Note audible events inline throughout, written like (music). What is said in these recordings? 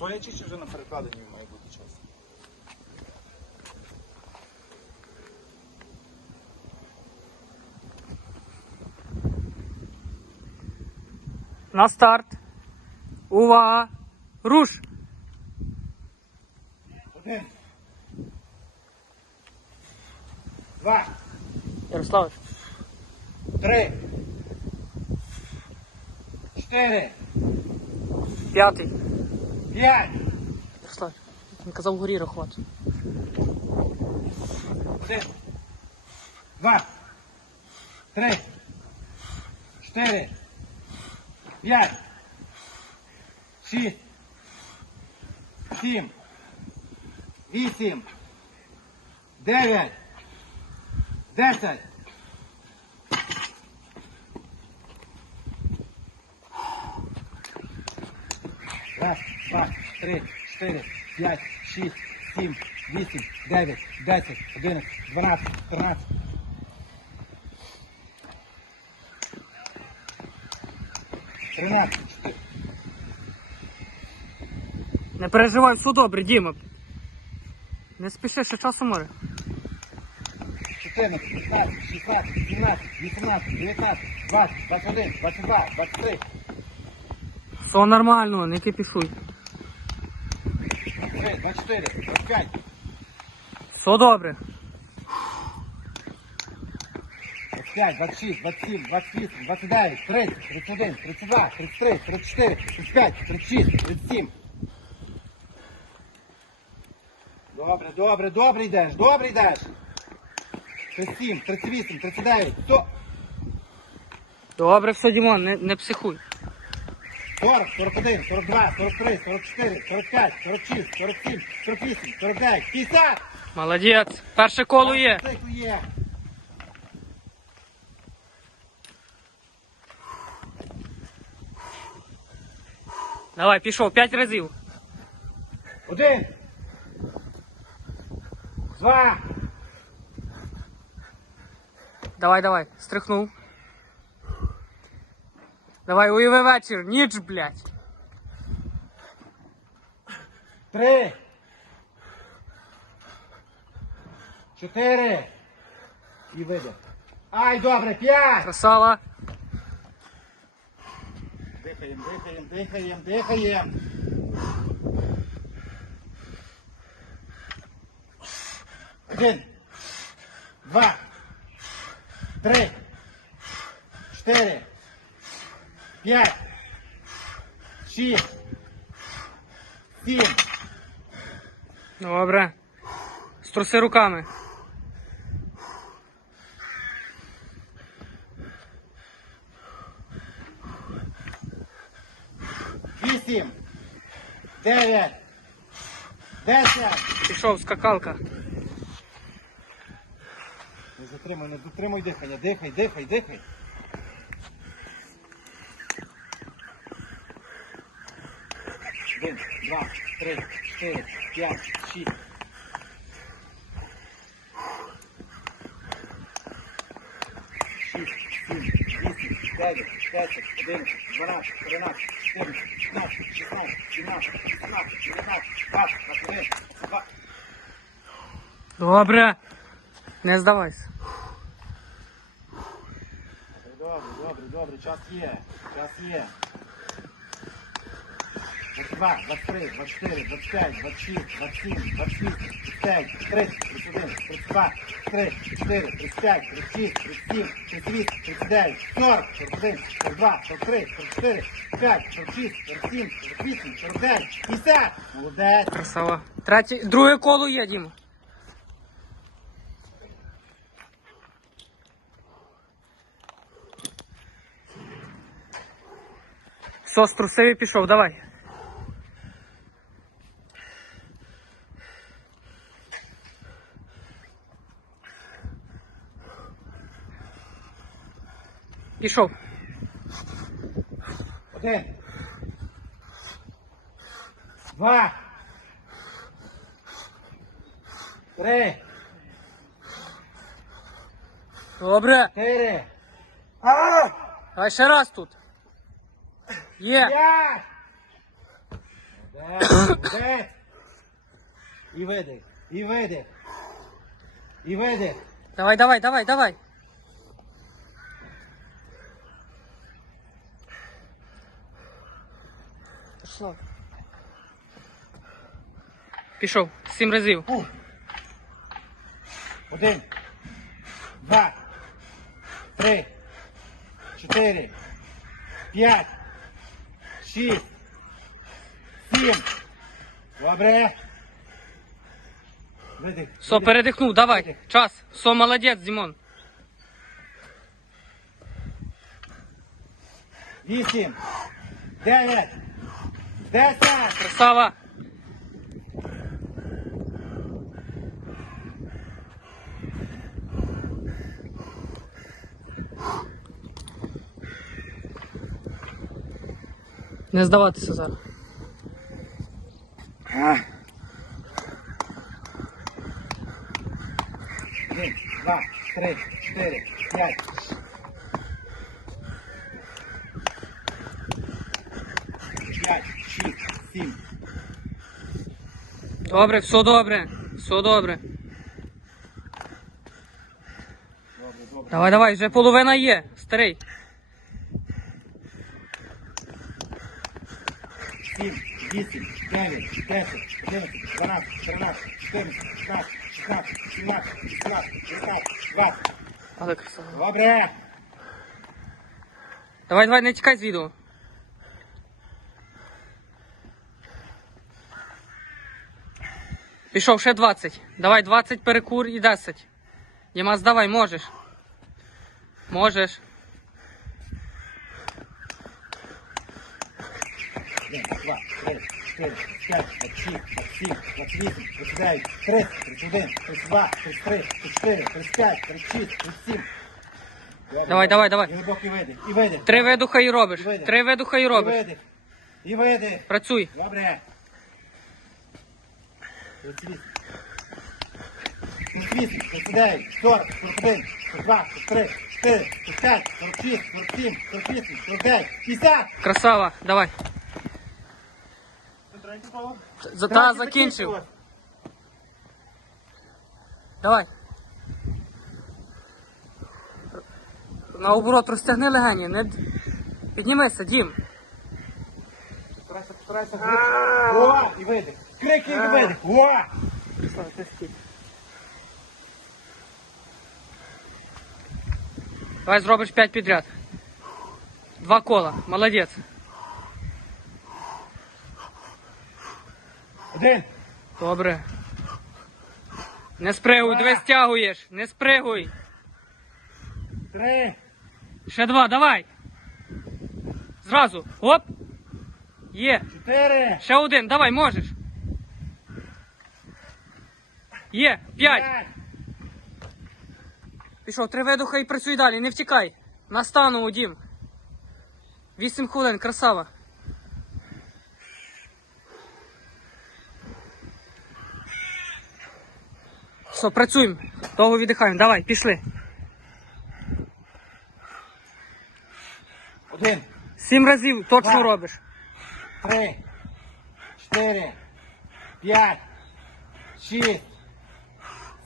Стоячи чи вже на перекладенні має бути час? На старт. Увага! Руш! Один. Два. Ярославич. Три. Чотири. П'ятий. П'ять. Ярославич. Він казав горі рахувати. Один. Два. Три. Чотири. П'ять. Шість. Сім. Вісім. Дев'ять. Десять. Раз, два, три, чотири, п'ять, шість, сім, вісім, дев'ять, десять, одинадцять, дванадцять, тринадцять. Тринадцять. Не переживай, все добре, Діма. Не спіши, ще часу море. 14, 15, 16, 17, 18, 19, 20, 21, 22, 23, Все нормально, не кипішуй. 23, 24, 25, Все добре. 25, 26, 27, 28, 29, 30, 31, 32, 33, 34, 35, 36, 37. Добре, добре, добре йдеш, добре йдеш. 37, 38, 39, 100, Добре, все, Дімон, не, не психуй. 40, 41, 42, 43, 44, 45, 46, 47, 48, 49, 50. Молодець. Перше коло є. Давай, пішов, п'ять разів. Один. Два. Давай, давай, стрихнув. Давай, уяви вечір, ніч, блядь. Три. Чотири. І видих. Ай, добре, п'ять. Красава. Дихаємо, дихаємо, дихаємо, дихаємо. Один. Два. Три. Чотири. П'ять. Шість. Сім. Добре. Струси руками. Вісім. Дев'ять. Десять. Пішов, скакалка. Не затримуй, не затримуй дихання. Дихай, дихай, дихай. три, чотири, п'ять, шість. Шість, сім, вісім, дев'ять, десять, одинадцять, дванадцять, тринадцять, чотирнадцять, п'ятнадцять, шістнадцять, сімнадцять, вісімнадцять, дев'ятнадцять, двадцять, двадцять один, два. Добре. Не здавайся. Добре, добре, добре, час є, час є. 22, 23, 24, 25, 26, 27, 28, 35, 30, 31, 32, 33, 34, 35, 36, 37, 38, 39, 40, 41, 42, 43, 44, 45, 46, 47, 48, 49, 50. Молодець. Красава. Третє, друге коло є, Діма. Все, пішов, давай. Пішов. Один. Два. Три. Добре. Чотири. Давай ще раз тут. Є. П'ять. Молодець. Вдих. І видих. І видих. І видих. Давай, давай, давай, давай. Пішло. Пішов. Сім разів. Ух. Один. Два. Три. Чотири. П'ять. Шість. Сім. Добре. Видих. Видих. передихнув, давай. Час. Все, молодець, Дімон. Вісім. Дев'ять. Десять. Красава. Не здаватися зараз. Один, два, три, чотири, п'ять. П'ять, шість, сім. Добре, все добре. Все добре. Давай, давай, вже половина є. Старий. Сім, вісім, дев'ять, десять, одинадцять, дванадцять, тринадцять, чотирнадцять, п'ятнадцять, шістнадцять, сімнадцять, вісімнадцять, дев'ятнадцять, двадцять. Але красава. Добре. Давай, давай, не тікай з відео. Пішов ще 20. Давай 20 перекур і 10. Дімас, давай, можеш. Можеш. Два, три, чотири, п'ять, шість, сім, вісім, дев'ять, тридцять один, два, три, чотири, п'ять, шість, сім. Давай, давай, давай. І видих, і видих. Три видуха і робиш. Три видуха і І робиш. видих. І видих. Працюй. Добре. 38, 39, 40, 41, 42, 43, 44, 45, 46, 47, 48, 49, 50. Красава. Давай. За- Та закінчив. Давай. Наоборот, розтягни легені. Не... д- Піднімися, Дім. Старайся, старайся. О, і видих. Крик і видих. О! Давай зробиш 5 підряд. Два кола. Молодець. Один. Добре. Не спригуй, две стягуєш. Не спригуй. Три. Ще два, давай. Зразу. Оп. Є. Чотири. Ще один, давай, можеш. Є. П'ять. Пішов, три видуха і працюй далі, не втікай. Настану, Дім. Вісім хвилин, красава. Все, працюємо. Довго віддихаємо. Давай, пішли. Один. Сім разів точно Два. робиш. Три. Чотири. П'ять. Шість.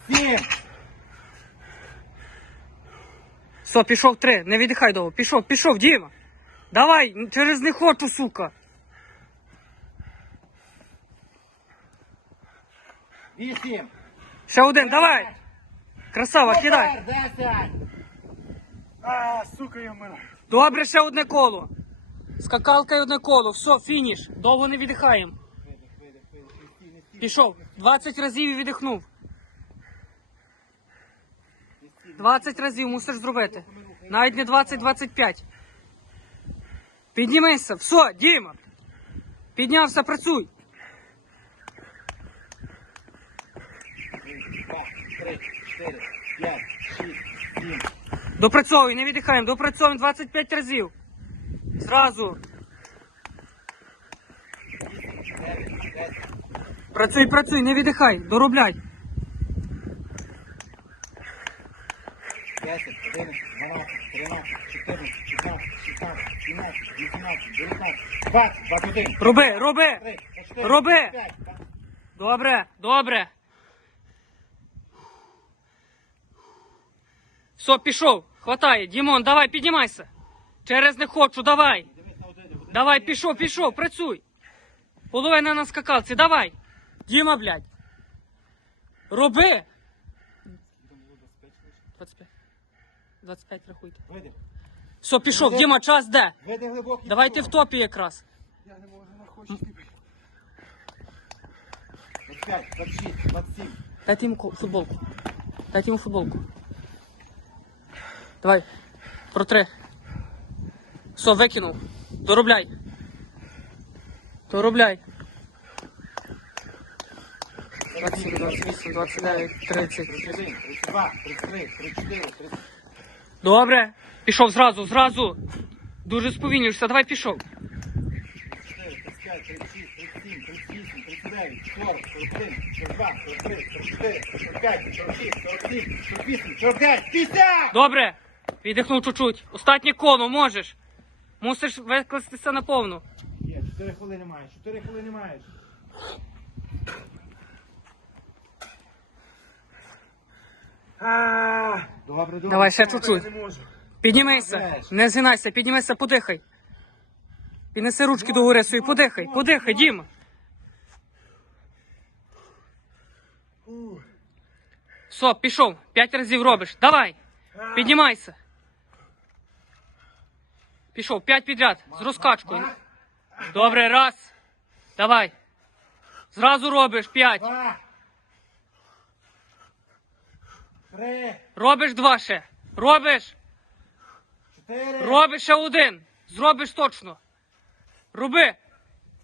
Сім. Все, пішов три. Не віддихай довго. Пішов, пішов, Діма. Давай, через не хочу, сука. Вісім. Ще один, давай. Красава, кидай. Десять. А, сука, я вмираю. Добре, ще одне коло. Скакалка і одне коло. Все, фініш. Довго не віддихаємо. Пішов. 20 разів і віддихнув. 20 разів мусиш зробити. Навіть не 20-25. Піднімися. Все, Діма. Піднявся, працюй. Допрацьовуй, не віддихаємо. Допрацьовуємо 25 разів. Зразу. Працюй, працюй, не віддихай. Доробляй. 10, 11, 12, 13, 14, 16, 17, 18, 19, 20, 21. Роби, роби! 3, 4, Роби! 5, Добре, добре. Все, пішов. Хватає. Дімон, давай, піднімайся. Через не хочу, давай. Дивись на один, один. Давай, пішов, пішов, працюй. Половина на скакалці, давай. Діма, блядь. Роби. 25. 25 рахуйте. Видих. Все, пішов. Діма, час де? Видих глибокий. Давай ти в топі якраз. Я не можу, не хочу. 25, 26, 27. Дайте йому футболку. Дайте йому футболку. Давай. Протри. Все, викинув. Доробляй. Доробляй. 27, 28, 29, 30. 31, 32, 33, 34, 35. Добре. Пішов зразу, зразу. Дуже сповільнюєшся. Давай пішов. 34, 35, 36, 37, 38, 39, 40, 41, 42, 43, 44, 45, 46, 47, 48, 49, 50! Добре. Віддихнув чуть-чуть. Останнє коло можеш. Мусиш викластися на повну. Є, 4 хвилини маєш, 4 хвилини маєш. Добре, добре. Давай, ще чуть-чуть. не можу. Піднімайся, не згинайся, піднімайся, подихай. Піднеси ручки до гори свої, подихай, подихай, Діма. Все, пішов, п'ять разів робиш. Давай, піднімайся. Пішов, п'ять підряд, з розкачкою. Добре, раз. Давай. Зразу робиш п'ять. Два. Три, Робиш два ще. Робиш. чотири. Робиш ще один. Зробиш точно. Роби.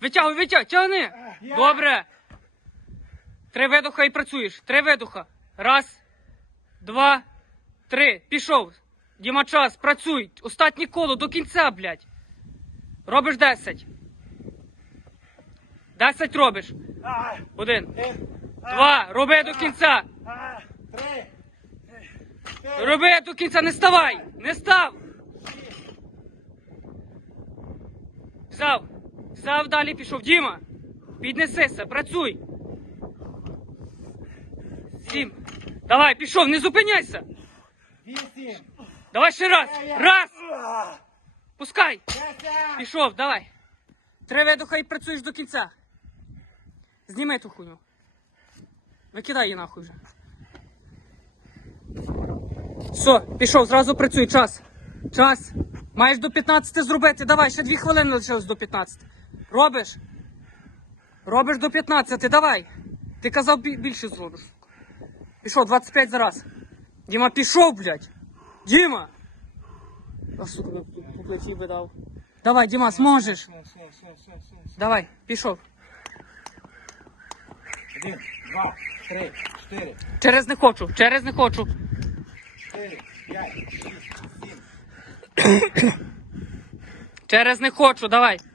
Витягуй, витягуй, тягни. Я. Добре. Три видуха і працюєш. Три видуха. Раз, два, три. Пішов. Діма час, працюй. Останнє коло до кінця, блядь. Робиш десять. Десять робиш. Один. один. Два. Роби до кінця. Три. Роби до кінця, не ставай! Не став! Взяв! Взяв далі пішов. Діма! Піднесися, працюй! Сім. Давай, пішов, не зупиняйся! Вісім. Давай ще раз! Раз! Пускай! Пішов, давай! Три видуха і працюєш до кінця. Зніми ту хуйню. Викидай її нахуй вже. Все, пішов, зразу працюй, час. Час. Маєш до 15 зробити. Давай, ще 2 хвилини лишилось до 15. Робиш? Робиш до 15, давай. Ти казав більше зробиш. Пішов, 25 за раз. Діма, пішов, блядь. Діма! А сука, по плечі видав. Давай, Діма, зможеш. Давай, пішов. Один, два, три, чотири, Через не хочу, через не хочу. (coughs) Через не хочу, давай. сім,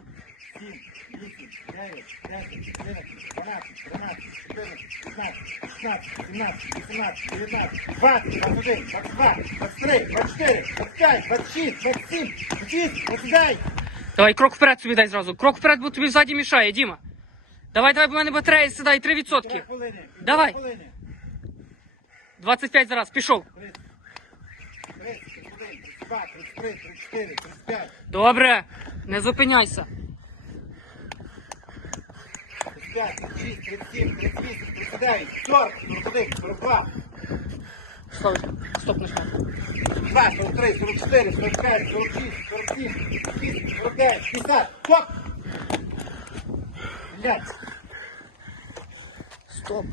вісім, дев'ять, десять, одинадцять, дванадцять, тринадцять, чотирнадцять, п'ятнадцять, шістнадцять, сімнадцять, вісімнадцять, дев'ятнадцять, двадцять, двадцять один, двадцять два, двадцять три, двадцять чотири, двадцять п'ять, двадцять двадцять сім, двадцять вісім, двадцять дев'ять. Давай, крок вперед собі дай зразу. Крок вперед, бо тобі ззаді мішає, Діма. Давай, давай, бо в мене батарея сідай 3%. Три хвилини. Давай. хвилини. 25 зараз, пішов. 30, 31, 32, 33, 34, 35, Добре, не зупиняйся. 35, 36, 37, 38, 39, 40, 41, 42, Славиш, стоп нажми. 42, 43, 44, 45, 46, 47, 48, 49, 50, стоп! Блядь, Стоп.